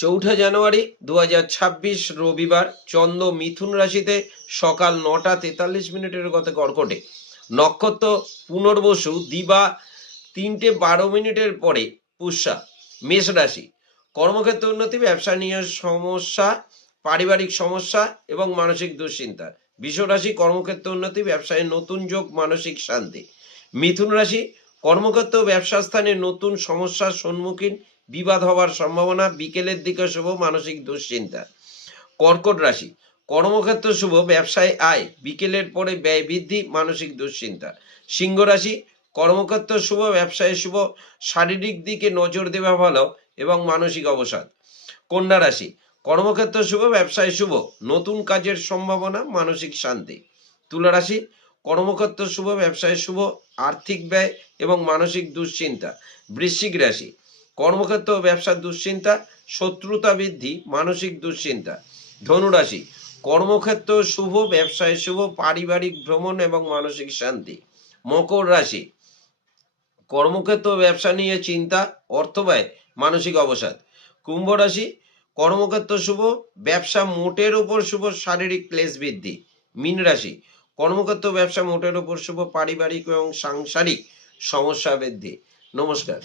চৌঠা জানুয়ারি 2026 রবিবার। চন্দ্র মিথুন রাশিতে সকাল 9টা 43 গতে কর্কটে। নক্ষত্র পুনর্বসু দিবা 3টে 12 পরে পুষ্যা। মেষ রাশি, কর্মক্ষেত্রে উন্নতি, ব্যবসা নিয়ে সমস্যা, পারিবারিক সমস্যা এবং মানসিক দুশ্চিন্তা। বৃষ রাশি, কর্মক্ষেত্রে উন্নতি, ব্যবসায় নতুন যোগ, মানসিক শান্তি। মিথুন রাশি, কর্মক্ষেত্র ব্যবসা স্থানে নতুন সমস্যার সম্মুখীন, বিবাদ হওয়ার সম্ভাবনা, বিকেলের দিকে শুভ, মানসিক দুশ্চিন্তা। কর্কট রাশি, কর্মক্ষেত্র শুভ, ব্যবসায় আয়, বিকেলের পরে ব্যয় বৃদ্ধি, মানসিক দুশ্চিন্তা। সিংহ রাশি, কর্মক্ষেত্র শুভ, ব্যবসায় শুভ, শারীরিক দিকে নজর দেওয়া ভালো এবং মানসিক অবসাদ। কন্যা রাশি, কর্মক্ষেত্র শুভ, ব্যবসায় শুভ, নতুন কাজের সম্ভাবনা, মানসিক শান্তি। তুলা রাশি, কর্মক্ষেত্র শুভ, ব্যবসায় শুভ, আর্থিক ব্যয় এবং মানসিক দুশ্চিন্তা। বৃশ্চিক রাশি, কর্মক্ষেত্র ও ব্যবসার দুশ্চিন্তা, শত্রুতা বৃদ্ধি, মানসিক দুশ্চিন্তা। ধনুরাশি, কর্মক্ষেত্র শুভ, ব্যবসায় শুভ, পারিবারিক ভ্রমণ এবং মানসিক শান্তি। মকর রাশি, কর্মক্ষেত্র ব্যবসা নিয়ে চিন্তা, অর্থব্যয়, মানসিক অবসাদ। কুম্ভ রাশি, কর্মক্ষেত্র শুভ, ব্যবসা মোটের উপর শুভ, শারীরিক ক্লেশ বৃদ্ধি। মীন রাশি, কর্মক্ষেত্র ব্যবসা মোটের উপর শুভ, পারিবারিক এবং সাংসারিক সমস্যা বৃদ্ধি। নমস্কার।